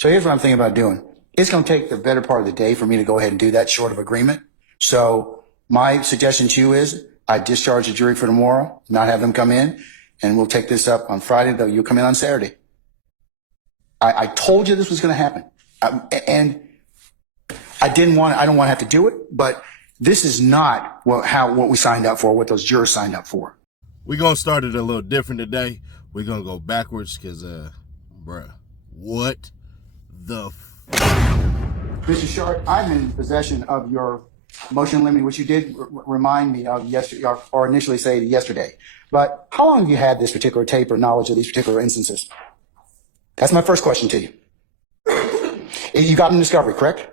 So here's what I'm thinking about doing. It's going to take the better part of the day for me to go ahead and do that short of agreement. So my suggestion to you is I discharge the jury for tomorrow, not have them come in, and we'll take this up on Friday, though you'll come in on Saturday. I told you this was going to happen. And I don't want to have to do it, but this is not what we signed up for, what those jurors signed up for. We're going to start it a little different today. We're going to go backwards because, bruh, what the Mr. Sharp, I'm in possession of your motion limit, which you did remind me of yesterday, or initially say yesterday. But how long have you had this particular tape or knowledge of these particular instances? That's my first question to you. You got them in discovery, correct?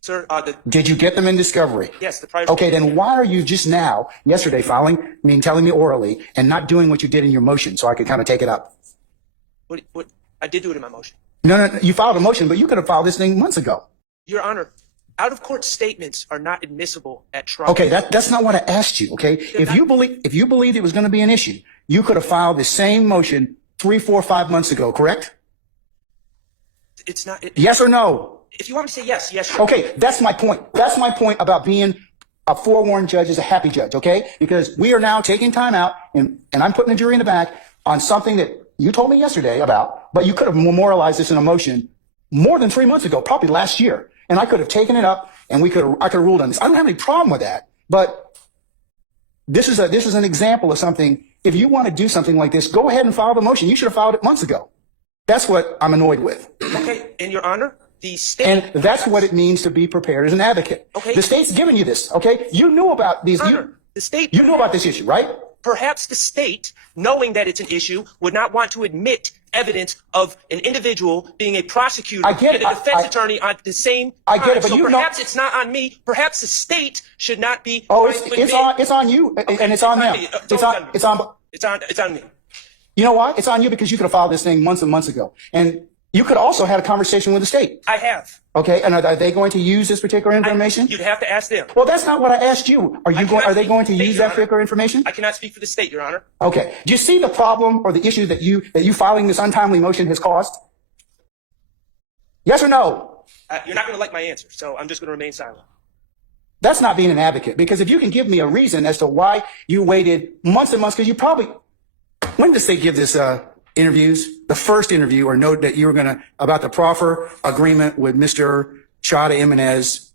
Sir, did you get them in discovery? Yes, the prior. Okay, then why are you just now, yesterday, telling me orally and not doing what you did in your motion so I could kind of take it up? What? I did do it in my motion. No, you filed a motion, but you could have filed this thing months ago. Your Honor, out-of-court statements are not admissible at trial. Okay, that's not what I asked you, okay? If you believed it was going to be an issue, you could have filed the same motion 3, 4, 5 months ago, correct? It's not. Yes or no? If you want me to say yes, yes. Okay, that's my point. That's my point about being a forewarned judge is a happy judge, okay? Because we are now taking time out, and I'm putting the jury in the back on something that you told me yesterday about, but you could have memorialized this in a motion more than 3 months ago, probably last year. And I could have taken it up, and I could have ruled on this. I don't have any problem with that, but this is an example of something. If you want to do something like this, go ahead and file the motion. You should have filed it months ago. That's what I'm annoyed with. Okay, and Your Honor, the state. And that's what it means to be prepared as an advocate. Okay. The state's giving you this, okay? You knew about these. Honor, the state. You knew about this issue, right? Perhaps the state, knowing that it's an issue, would not want to admit evidence of an individual being a prosecutor and a defense attorney on the same time. I get it, but so you perhaps it's not on me. Perhaps the state should not be. Oh, it's on you, okay, and it's on them. It's on me. You know why? It's on you because you could have filed this thing months and months ago, and you could also had a conversation with the state. I have. Okay, and are they going to use this particular information? You'd have to ask them. Well, that's not what I asked you. Are they going to use that particular information? I cannot speak for the state, Your Honor. Okay. Do you see the problem or the issue that you filing this untimely motion has caused? Yes or no? You're not going to like my answer, so I'm just going to remain silent. That's not being an advocate, because if you can give me a reason as to why you waited months and months, because you probably, when did the state give this interviews? The first interview or note that you were going to, about the proffer agreement with Mr. Chada Jimenez.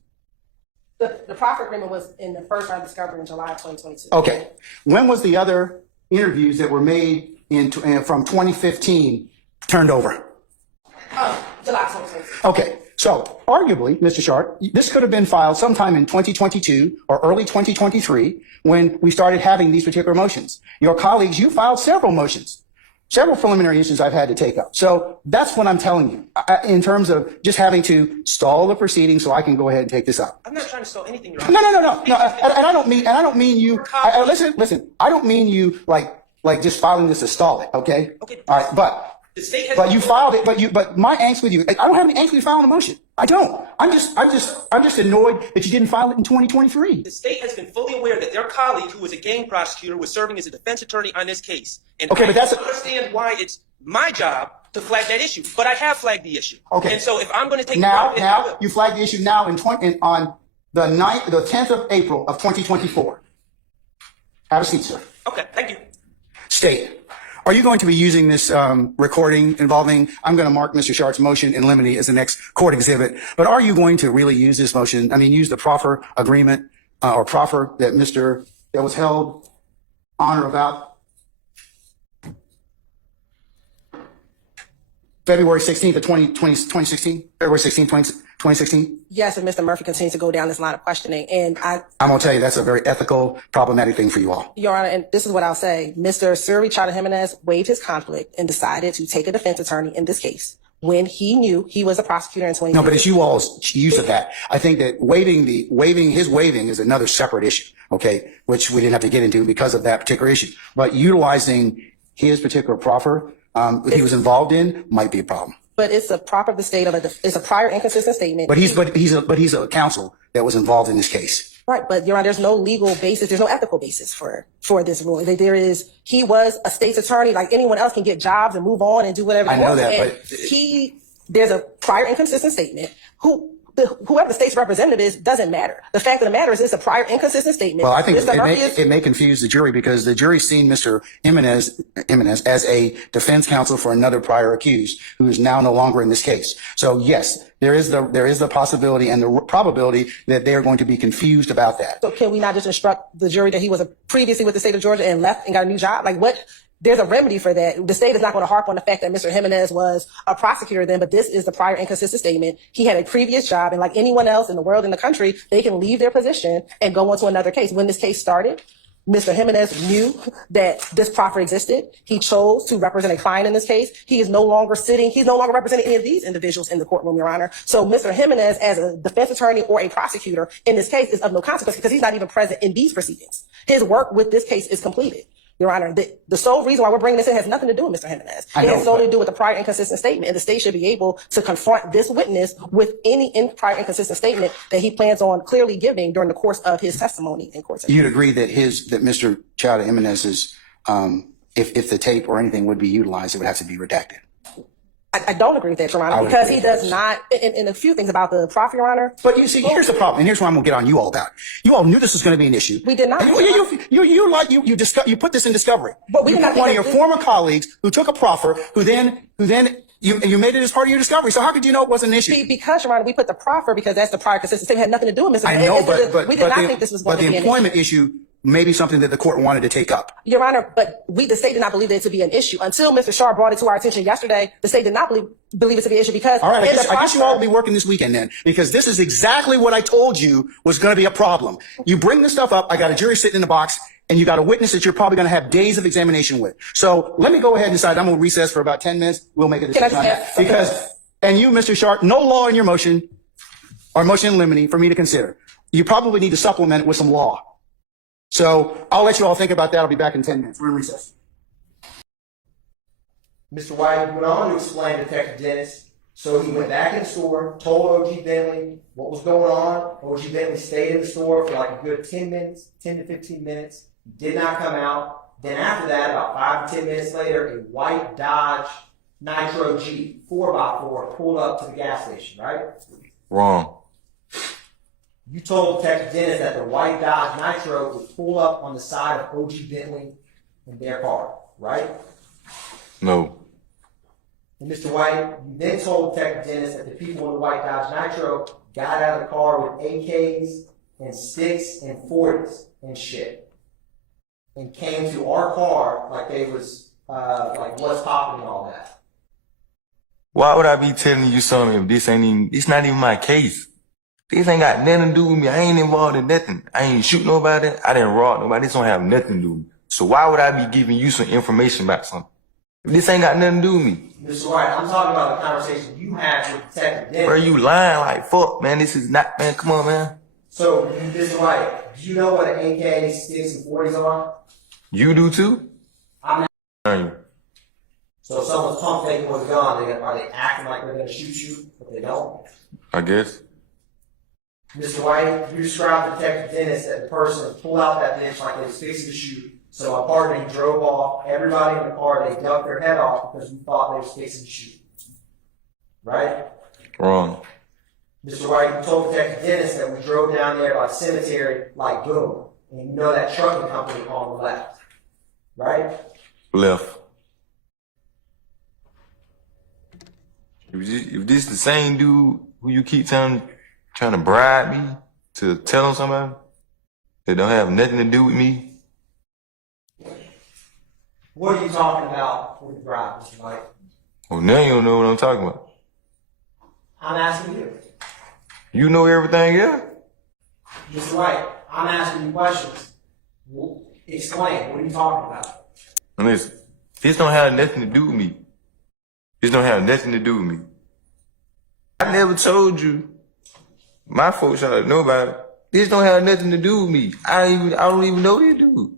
The proffer agreement was in the first round of discovery in July of 2022. Okay. When was the other interviews that were made from 2015 turned over? July 2022. Okay. So arguably, Mr. Sharp, this could have been filed sometime in 2022 or early 2023 when we started having these particular motions. Your colleagues, you filed several motions. Several preliminary issues I've had to take up. So that's what I'm telling you in terms of just having to stall the proceedings so I can go ahead and take this up. I'm not trying to stall anything, Your Honor. No. And I don't mean you. Listen. I don't mean you like just filing this to stall it. Okay. Okay. All right. But you filed it. But my angst with you, I don't have any angst with filing a motion. I don't. I'm just annoyed that you didn't file it in 2023. The state has been fully aware that their colleague, who was a gang prosecutor, was serving as a defense attorney on this case. And okay, I but don't understand why it's my job to flag that issue. But I have flagged the issue. Okay. And so if I'm going to take now you flagged the issue now on the 10th of April of 2024. Have a seat, sir. Okay. Thank you. State. Are you going to be using this recording involving, I'm going to mark Mr. Sharp's motion in limine as the next court exhibit, but are you going to really use this motion, use the proffer agreement or proffer that was held on or about February 16th of 2016? February 16th, 2016? Yes, and Mr. Murphy continues to go down this line of questioning. And I'm going to tell you that's a very ethical, problematic thing for you all. Your Honor, and this is what I'll say. Mr. Suri Chada Jimenez waived his conflict and decided to take a defense attorney in this case when he knew he was a prosecutor in 2016. No, but it's you all's use of that. I think that his waiving is another separate issue, okay, which we didn't have to get into because of that particular issue. But utilizing his particular proffer that he was involved in might be a problem. But it's a proper the state of it's a prior inconsistent statement. But he's a counsel that was involved in this case. Right, but Your Honor, there's no legal basis, there's no ethical basis for this ruling. He was a state's attorney, like anyone else can get jobs and move on and do whatever. I know that, but there's a prior inconsistent statement. Whoever the state's representative is doesn't matter. The fact of the matter is it's a prior inconsistent statement. Well, I think Mr. Murphy is, it may confuse the jury because the jury's seen Mr. Jimenez as a defense counsel for another prior accused who is now no longer in this case. So yes, there is the possibility and the probability that they are going to be confused about that. so can we not just instruct the jury that he was previously with the state of Georgia and left and got a new job? Like what? There's a remedy for that. The state is not going to harp on the fact that Mr. Jimenez was a prosecutor then, but this is the prior inconsistent statement. He had a previous job, and like anyone else in the world, in the country, they can leave their position and go on to another case. When this case started, Mr. Jimenez knew that this proffer existed. He chose to represent a client in this case. He is no longer he's no longer representing any of these individuals in the courtroom, Your Honor. So Mr. Jimenez, as a defense attorney or a prosecutor in this case, is of no consequence because he's not even present in these proceedings. His work with this case is completed. Your Honor, the sole reason why we're bringing this in has nothing to do with Mr. Jimenez. It has solely to do with the prior inconsistent statement, and the state should be able to confront this witness with any prior inconsistent statement that he plans on clearly giving during the course of his testimony in court. You'd agree that that Mr. Chowder Jimenez's, if the tape or anything would be utilized, it would have to be redacted. I don't agree with that, Your Honor, because he does not, and a few things about the proffer, Your Honor. But you see, here's the problem, and here's what I'm going to get on you all about. You all knew this was going to be an issue. We did not. You put this in discovery. But we did not. One of your former colleagues who took a proffer, who then you made it as part of your discovery. So how could you know it wasn't an issue? Because, Your Honor, we put the proffer because that's the prior consistent statement. It had nothing to do with Mr. I know, but we did not think this was going to be an issue. But the employment issue may be something that the court wanted to take up. Your Honor, but the state did not believe it to be an issue until Mr. Shaw brought it to our attention yesterday. The state did not believe it to be an issue because. All right, I guess you all will be working this weekend then, because this is exactly what I told you was going to be a problem. You bring this stuff up, I got a jury sitting in the box, and you got a witness that you're probably going to have days of examination with. So let me go ahead and decide I'm going to recess for about 10 minutes. We'll make a decision on that. Because, and you, Mr. Sharp, no law in your motion or motion in limine for me to consider. You probably need to supplement it with some law. So I'll let you all think about that. I'll be back in 10 minutes. We're in recess. Mr. White went on to explain to Detective Dennis. So he went back in the store, told O.G. Bentley what was going on. O.G. Bentley stayed in the store for like a good 10 to 15 minutes. He did not come out. Then after that, about 5 to 10 minutes later, a white Dodge Nitro Jeep 4x4 pulled up to the gas station, right? Wrong. You told Detective Dennis that the white Dodge Nitro would pull up on the side of O.G. Bentley in their car, right? No. And Mr. White, you then told Detective Dennis that the people in the white Dodge Nitro got out of the car with AKs and sticks and 40s and shit, and came to our car like they was like what's popping and all that. Why would I be telling you something if it's not even my case? This ain't got nothing to do with me. I ain't involved in nothing. I ain't shoot nobody. I didn't rob nobody. This don't have nothing to do with me. So why would I be giving you some information about something? This ain't got nothing to do with me. Mr. White, I'm talking about the conversation you had with Detective Dennis. Bro, you lying like fuck, man. This is not, man. Come on, man. So, Mr. White, do you know what an AK, sticks, and 40s are? You do too? I'm not. You. So if someone's pump faking with a gun, are they acting like they're going to shoot you, but they don't? I guess. Mr. White, you described to Detective Dennis that the person pulled out that bench like they was fixing to shoot. So our partner, he drove off. Everybody in the car, they ducked their head off because we thought they was fixing to shoot. Right? Wrong. Mr. White, you told Detective Dennis that we drove down there by the cemetery like boom. And you know that trucking company on the left. Right? Left. If this the same dude who you keep trying to bribe me to tell him somebody that don't have nothing to do with me. What are you talking about with the bribe, Mr. White? Well, now you don't know what I'm talking about. I'm asking you. You know everything, yeah? Mr. White, I'm asking you questions. Explain. What are you talking about? And listen, this don't have nothing to do with me. This don't have nothing to do with me. I never told you. My folks ought to know about it. This don't have nothing to do with me. I don't even know this dude.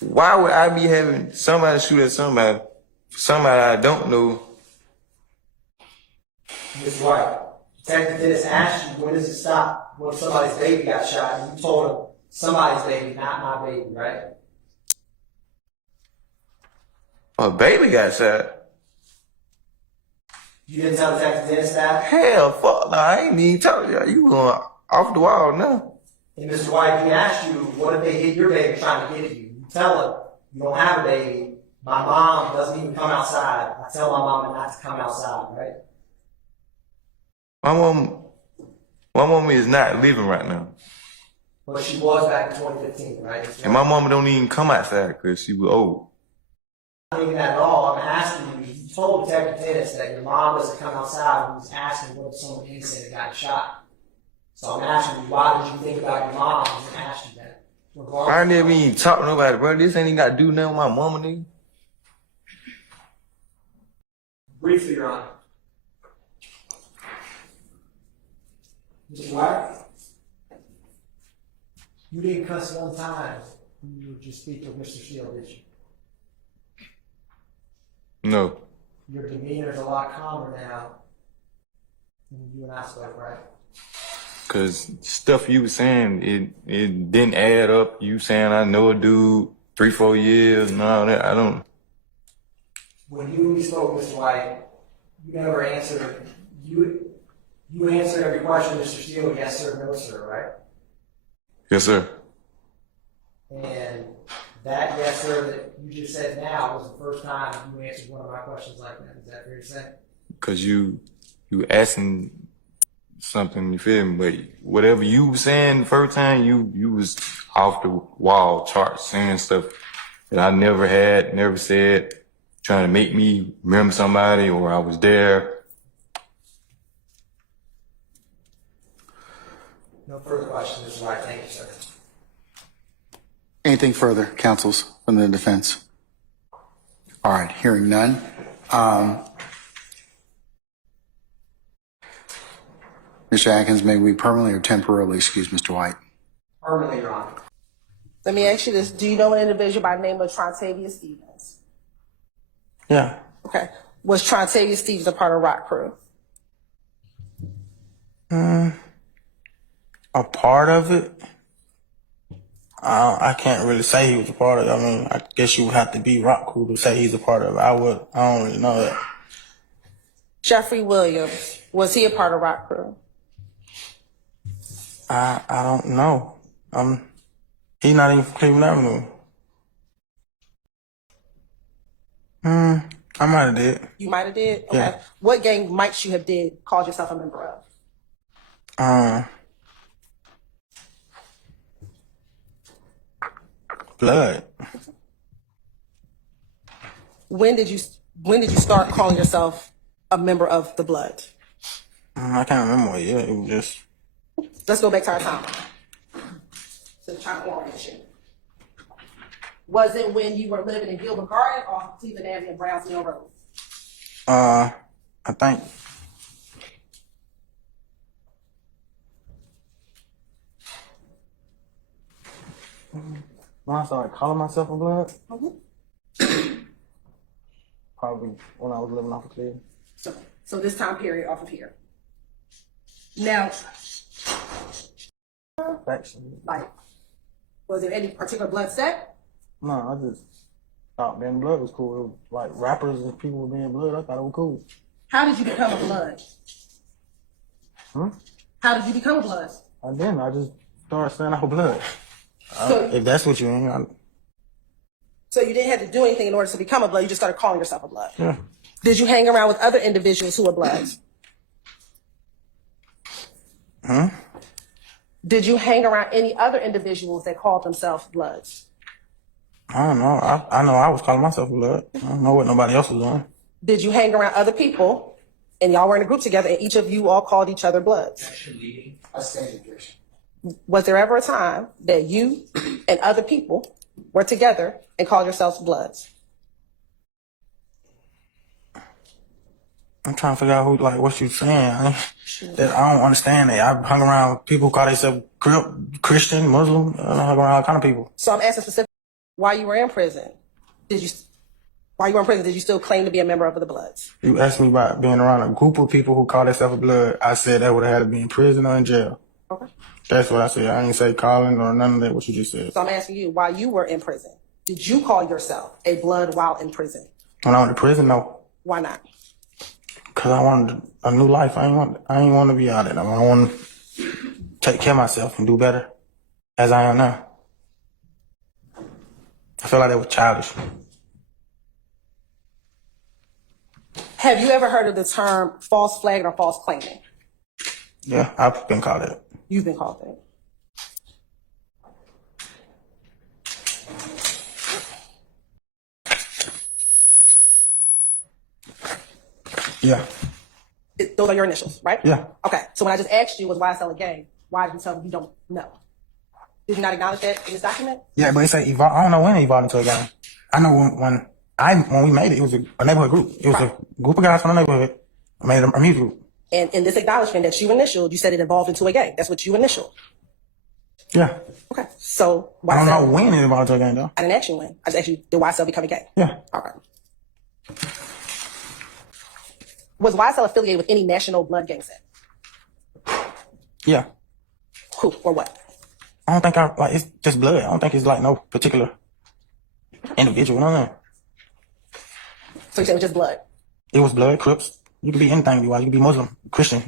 Why would I be having somebody shoot at somebody I don't know? Mr. White, Detective Dennis asked you, when does it stop when somebody's baby got shot? And you told him, somebody's baby, not my baby, right? A baby got shot. You didn't tell the Texas dentist that? Hell, fuck, no, I ain't even talking to you. You going off the wall now. And Mr. White, he asked you, what if they hit your baby trying to get at you? You tell him, you don't have a baby. My mom doesn't even come outside. I tell my mama not to come outside, right? My mom is not living right now. But she was back in 2015, right? And my mama don't even come outside because she was old. I'm not even that at all. I'm asking you, you told the Texas dentist that your mom doesn't come outside and he's asking what if someone innocent had got shot. So I'm asking you, why did you think about your mom and asked you that? I never even talk to nobody, bro. This ain't even got to do nothing with my mama, nigga. Briefly, Your Honor. Mr. White, you didn't cuss one time when you were just speaking with Mr. Steele, did you? No. Your demeanor's a lot calmer now than you and I spoke, right? Cause stuff you was saying, it didn't add up. You saying I know a dude 3-4 years and all that. I don't. When you spoke, Mr. White, you never answered. You answered every question, Mr. Steele, yes sir, no sir, right? Yes, sir. And that yes sir that you just said now was the first time you answered one of my questions like that. Is that fair to say? Cause you asking something, you feel me? But whatever you was saying the first time, you was off the wall chart saying stuff that I never said, trying to make me remember somebody or I was there. No further questions, Mr. White. Thank you, sir. Anything further, counsels from the defense? All right, hearing none. Mr. Atkins, may we permanently or temporarily excuse Mr. White? Permanently, Your Honor. Let me ask you this. Do you know an individual by the name of Trontavia Stevens? Yeah. Okay. Was Trontavia Stevens a part of Rock Crew? A part of it? I can't really say he was a part of it. I mean, I guess you would have to be Rock Crew to say he's a part of it. I don't really know that. Jeffrey Williams, was he a part of Rock Crew? I don't know. He's not even from Cleveland Avenue. I might have did. You might have did? Okay. Yeah. What gang might you have called yourself a member of? Blood. When did you start calling yourself a member of the Blood? I can't remember what year. It was just. Let's go back to our timeline. So trying to orient you. Was it when you were living in Gilbert Garden or Cleveland Avenue and Browns Mill Road? I think. When I started calling myself a blood, probably when I was living off of Cleveland. So this time period off of here. Now, Actually, like, was there any particular blood set? no, I just thought being blood was cool. It was like rappers and people being blood, I thought it was cool. How did you become a Blood? How did you become a Blood? I just started saying I was blood. So, If that's what you mean, so you didn't have to do anything in order to become a Blood. You just started calling yourself a Blood. yeah. Did you hang around with other individuals who were Bloods? Did you hang around any other individuals that called themselves Bloods? I don't know. I know I was calling myself a blood. I don't know what nobody else was doing. Did you hang around other people and y'all were in a group together and each of you all called each other Bloods? Was there ever a time that you and other people were together and called yourselves Bloods? I'm trying to figure out who, like, what you saying. That I don't understand that. I've hung around people who call themselves Christian, Muslim. I hung around all kind of people. So I'm asking specifically why you were in prison. While you were in prison, did you still claim to be a member of the Bloods? You asked me about being around a group of people who call themselves a blood. I said that would have had to be in prison or in jail. Okay. That's what I said. I ain't say calling or none of that, what you just said. So I'm asking you, while you were in prison, did you call yourself a Blood while in prison? When I went to prison, no. Why not? Cause I wanted a new life. I ain't want to be out there. I want to take care of myself and do better as I am now. I feel like that was childish. Have you ever heard of the term false flagging or false claiming? Yeah, I've been called it. You've been called that. Yeah. Those are your initials, right? Yeah. Okay. So when I just asked you, was YSL a gang? Why did you tell me you don't know? Did you not acknowledge that in this document? Yeah, but it say evolve. I don't know when it evolved into a gang. I know when we made it, it was a neighborhood group. It was a group of guys from the neighborhood. I made a music group. And in this acknowledgement that you initialed, you said it evolved into a gang. That's what you initialed. Yeah. Okay. So I don't YSL, know when it evolved into a gang though. I didn't ask you when. I just asked you, did YSL become a gang? Yeah. Okay. Was YSL affiliated with any national blood gang set? Yeah. Who or what? I don't think it's just blood. I don't think it's like no particular individual. No. So you said it was just blood. It was blood, Crips. You could be anything. You could be Muslim, Christian.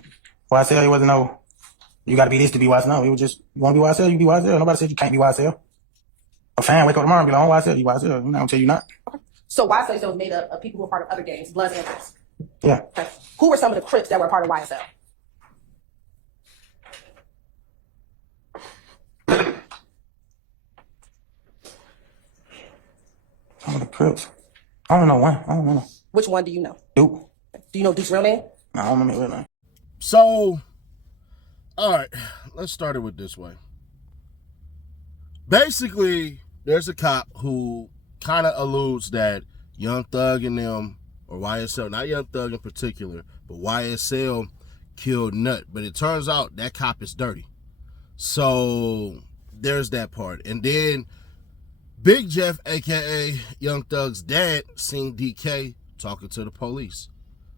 YSL, it wasn't no, you gotta be this to be YSL. No, it was just, you wanna be YSL, you be YSL. Nobody said you can't be YSL. A fan wake up tomorrow and be like, oh, YSL, you YSL. I'm tell you not. So YSL was made up of people who were part of other gangs, Bloods and Crips. Yeah. Okay. Who were some of the Crips that were part of YSL? Some of the Crips. I don't know one. I don't know. Which one do you know? Duke. Do you know Duke's real name? No, I don't remember his real name. So, all right, let's start it with this way. Basically, there's a cop who kind of alludes that Young Thug and them, or YSL, not Young Thug in particular, but YSL killed Nut. But it turns out that cop is dirty. So there's that part. And then Big Jeff, a.k.a. Young Thug's dad, seen DK talking to the police.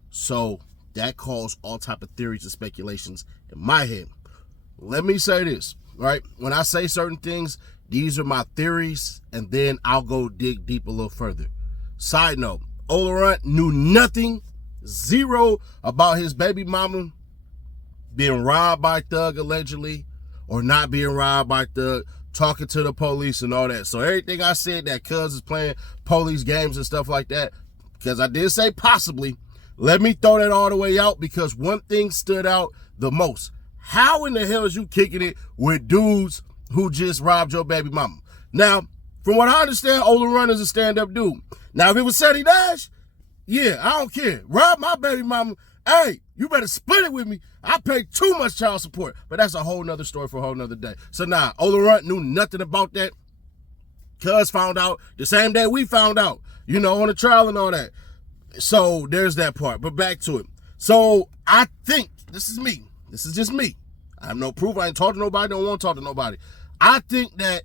So that caused all type of theories and speculations in my head. Let me say this, right? When I say certain things, these are my theories, and then I'll go dig deep a little further. Side note, Olarunt knew nothing, zero, about his baby mama being robbed by Thug allegedly, or not being robbed by Thug, talking to the police and all that. So everything I said that Cuz is playing police games and stuff like that, because I did say possibly, let me throw that all the way out, because one thing stood out the most. How in the hell is you kicking it with dudes who just robbed your baby mama? Now, from what I understand, Olarunt is a stand-up dude. Now, if it was Seti Dash, yeah, I don't care. Rob my baby mama. Hey, you better split it with me. I pay too much child support. But that's a whole nother story for a whole nother day. So nah, Olarunt knew nothing about that. Cuz found out the same day we found out, you know, on the trial and all that. So there's that part. But back to it. So I think, this is me. This is just me. I have no proof. I ain't talking to nobody. Don't want to talk to nobody. I think that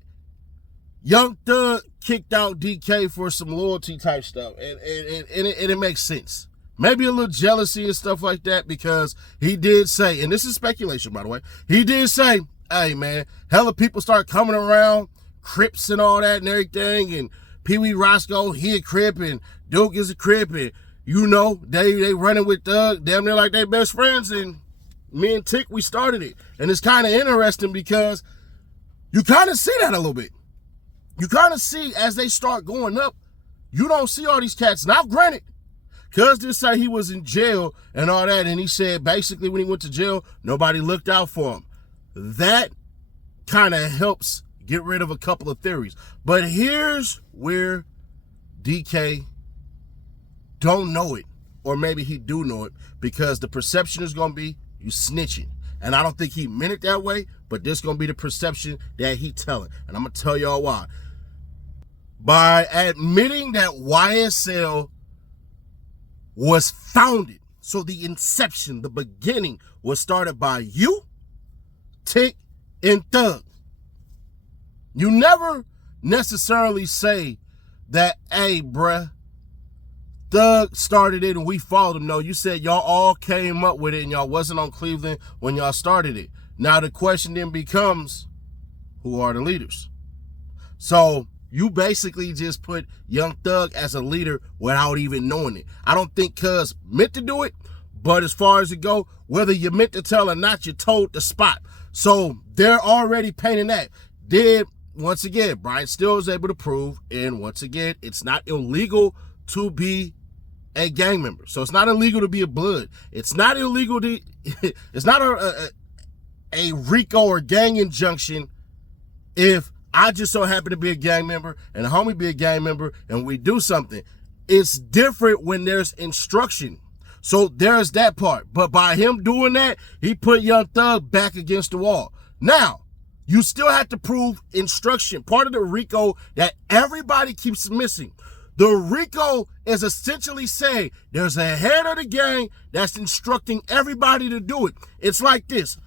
Young Thug kicked out DK for some loyalty type stuff. And it makes sense. Maybe a little jealousy and stuff like that, because he did say, and this is speculation, by the way, he did say, hey, man, hella people start coming around, Crips and all that and everything, and Pee Wee Roscoe, he a Crip, and Duke is a Crip, and, you know, they running with Thug, damn near like they best friends, and me and Tick, we started it. And it's kind of interesting because you kind of see that a little bit. You kind of see as they start going up, you don't see all these cats. Now, granted, Cuz did say he was in jail and all that, and he said basically when he went to jail, nobody looked out for him. That kind of helps get rid of a couple of theories. But here's where DK don't know it, or maybe he do know it, because the perception is going to be you snitching. And I don't think he meant it that way, but this going to be the perception that he telling. And I'm going to tell y'all why. By admitting that YSL was founded, so the inception, the beginning, was started by you, Tick, and Thug. You never necessarily say that, hey, bruh, Thug started it and we followed him. No, you said y'all all came up with it and y'all wasn't on Cleveland when y'all started it. Now the question then becomes, who are the leaders? So you basically just put Young Thug as a leader without even knowing it. I don't think Cuz meant to do it, But as far as it go, whether you meant to tell or not, you told the spot. So they're already painting that. Once again, Brian still is able to prove, and once again, it's not illegal to be a gang member. So it's not illegal to be a blood. It's not illegal to, it's not a RICO or gang injunction if I just so happen to be a gang member and a homie be a gang member and we do something. It's different when there's instruction. So there's that part. But by him doing that, he put Young Thug back against the wall. Now, you still have to prove instruction. Part of the RICO that everybody keeps missing. The RICO is essentially saying there's a head of the gang that's instructing everybody to do it. It's like this.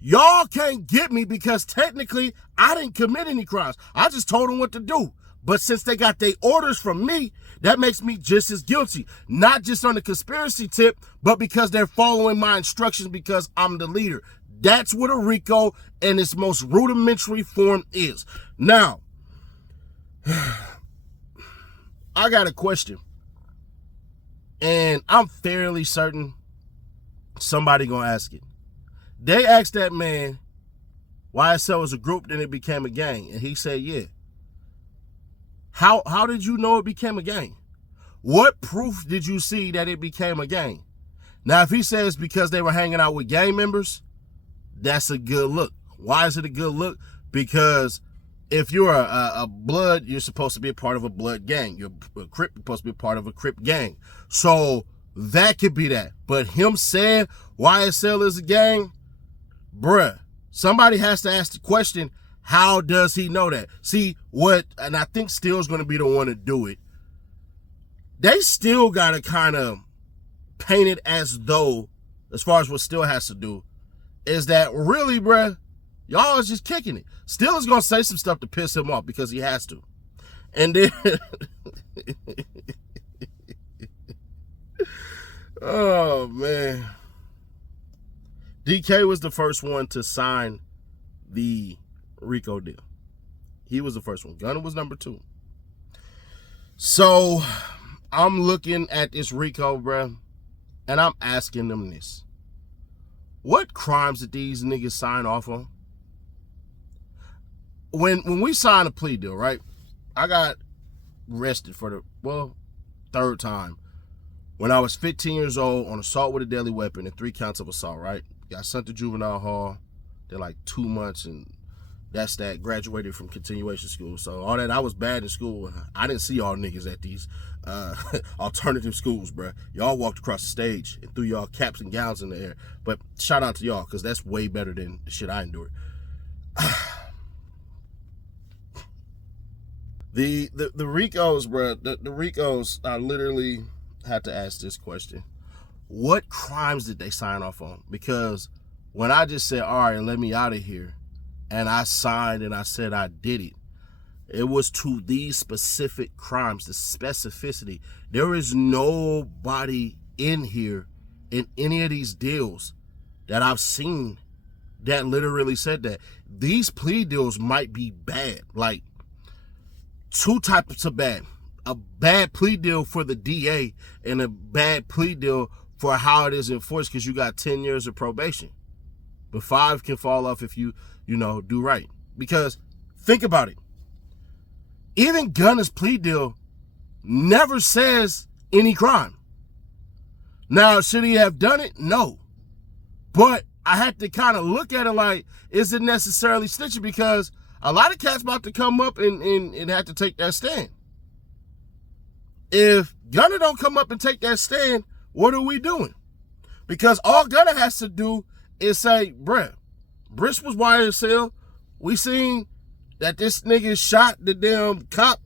Y'all can't get me because technically I didn't commit any crimes. I just told them what to do. But since they got their orders from me, that makes me just as guilty. Not just on the conspiracy tip, but because they're following my instructions because I'm the leader. That's what a RICO in its most rudimentary form is. Now, I got a question. And I'm fairly certain somebody gonna ask it. They asked that man, YSL was a group, then it became a gang. And he said, yeah. How did you know it became a gang? What proof did you see that it became a gang? Now, if he says because they were hanging out with gang members, that's a good look. Why is it a good look? Because if you're a blood, you're supposed to be a part of a blood gang. You're a Crip, you're supposed to be a part of a Crip gang. So that could be that. But him saying YSL is a gang, bruh, somebody has to ask the question, how does he know that? See, and I think Steele's going to be the one to do it. They still got to kind of paint it as though, as far as what Steele has to do, is that really, bruh, y'all is just kicking it. Steele is going to say some stuff to piss him off because he has to. And then, oh, man. DK was the first one to sign the RICO deal. He was the first one. Gunna was number 2. So I'm looking at this RICO, bruh, and I'm asking them this. What crimes did these niggas sign off on? When we signed a plea deal, right? I got arrested for the, 3rd time. When I was 15 years old on assault with a deadly weapon and 3 counts of assault, right? Got sent to juvenile hall. They're like 2 months, and that's that. Graduated from continuation school. So all that, I was bad in school. I didn't see y'all niggas at these alternative schools, bruh. Y'all walked across the stage and threw y'all caps and gowns in the air. But shout out to y'all, because that's way better than the shit I endured. The RICOs, bruh, the RICOs, I literally had to ask this question. What crimes did they sign off on? Because when I just said, all right, let me out of here, and I signed and I said I did it, it was to these specific crimes, the specificity. There is nobody in here in any of these deals that I've seen that literally said that. These plea deals might be bad, like 2 types of bad. A bad plea deal for the DA and a bad plea deal for how it is enforced, because you got 10 years of probation. But 5 can fall off if you do right. Because think about it. Even Gunna's plea deal never says any crime. Now, should he have done it? No. But I had to kind of look at it like, is it necessarily snitching? Because a lot of cats about to come up and have to take that stand. If Gunna don't come up and take that stand, what are we doing? Because all Gunna has to do is say, bruh, Briss was YSL. We seen that this nigga shot the damn cop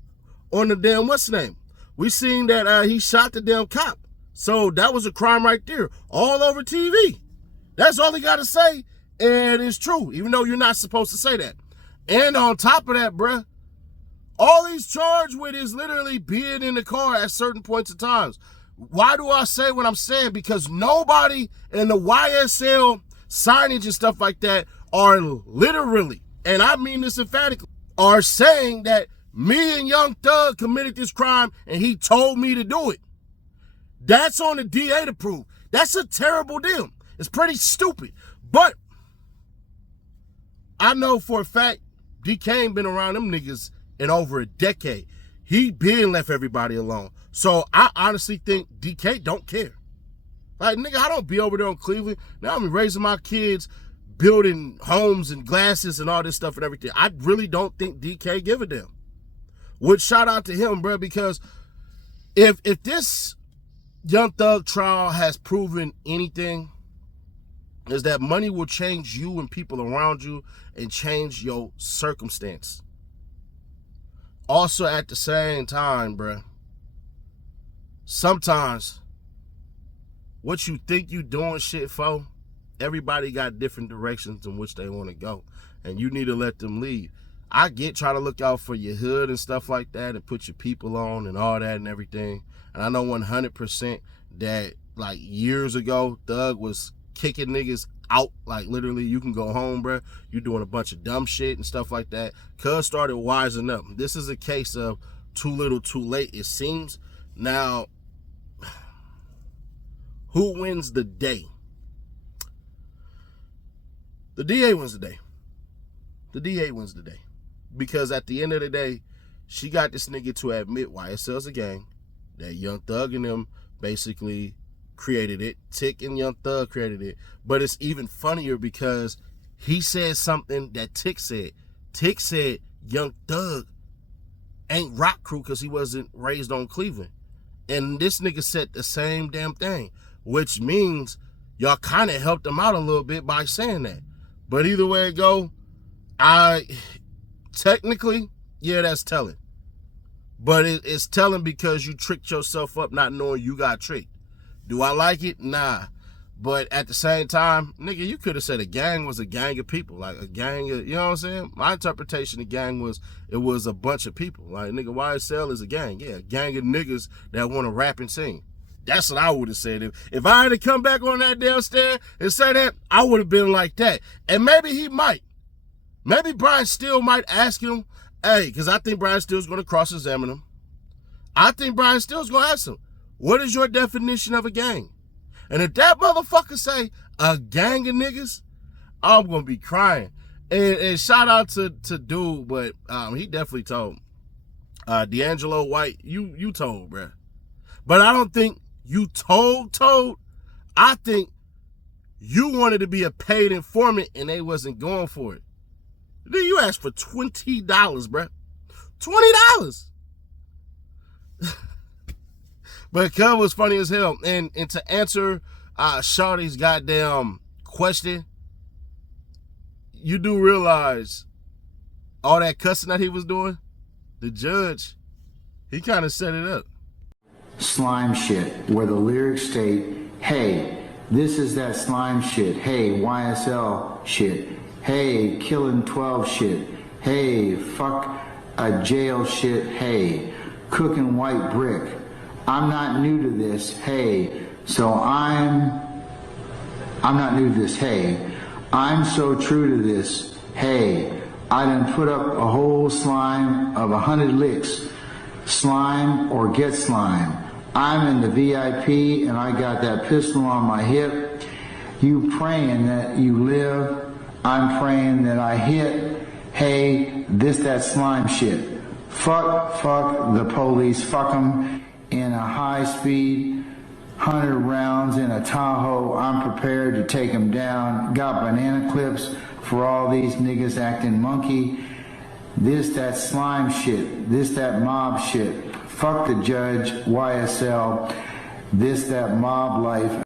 on the damn what's name. We seen that he shot the damn cop. So that was a crime right there, all over TV. That's all he got to say, and it's true, even though you're not supposed to say that. And on top of that, bruh, all he's charged with is literally being in the car at certain points of times. Why do I say what I'm saying? Because nobody in the YSL signage and stuff like that are literally, and I mean this emphatically, are saying that me and Young Thug committed this crime and he told me to do it. That's on the DA to prove. That's a terrible deal. It's pretty stupid. But I know for a fact DK ain't been around them niggas in over a decade. He been left everybody alone. So I honestly think DK don't care. Like, nigga, I don't be over there in Cleveland. Now I'm raising my kids, building homes and glasses and all this stuff and everything. I really don't think DK give a damn. Which shout out to him, bro, because if this Young Thug trial has proven anything, is that money will change you and people around you and change your circumstance. Also, at the same time, bro, sometimes what you think you doing shit for, everybody got different directions in which they want to go, and you need to let them lead. I get trying to look out for your hood and stuff like that and put your people on and all that and everything. And I know 100% that, like, years ago, Thug was kicking niggas out. Like, literally, you can go home, bro. You doing a bunch of dumb shit and stuff like that. Cuz started wising up. This is a case of too little, too late, it seems. Now, who wins the day? The DA wins the day. The DA wins the day. Because at the end of the day, she got this nigga to admit YSL's a gang, that Young Thug and them basically created it. Tick and Young Thug created it. But it's even funnier because he said something that Tick said. Tick said Young Thug ain't rock crew because he wasn't raised on Cleveland. And this nigga said the same damn thing, which means y'all kind of helped him out a little bit by saying that. But either way it go, technically, yeah, that's telling. But it's telling because you tricked yourself up not knowing you got tricked. Do I like it? Nah. But at the same time, nigga, you could have said a gang was a gang of people. Like a gang of, you know what I'm saying? My interpretation of gang was, it was a bunch of people. Like, nigga, YSL is a gang. Yeah, a gang of niggas that want to rap and sing. That's what I would have said. If I had to come back on that downstairs and say that, I would have been like that. And maybe he might. Maybe Brian Steele might ask him, hey, because I think Brian Steele's going to cross-examine him. I think Brian Steele's going to ask him, what is your definition of a gang? And if that motherfucker say a gang of niggas, I'm going to be crying. And shout out to dude, but he definitely told. D'Angelo White, you told, bruh. But I don't think you told. I think you wanted to be a paid informant and they wasn't going for it. Then you asked for $20, bruh. $20. But Cub was funny as hell. And to answer Shawty's goddamn question, you do realize all that cussing that he was doing, the judge, he kind of set it up. Slime shit, where the lyrics state, hey, this is that slime shit. Hey, YSL shit. Hey, killing 12 shit. Hey, fuck a jail shit. Hey, cooking white brick. I'm not new to this. Hey, so I'm not new to this. Hey, I'm so true to this. Hey, I done put up a whole slime of 100 licks. Slime or get slime. I'm in the VIP and I got that pistol on my hip. You praying that you live. I'm praying that I hit. Hey, this that slime shit. Fuck the police. Fuck them. In a high speed, 100 rounds in a Tahoe. I'm prepared to take them down. Got banana clips for all these niggas acting monkey. This that slime shit. This that mob shit. Fuck the judge, YSL. This that mob life.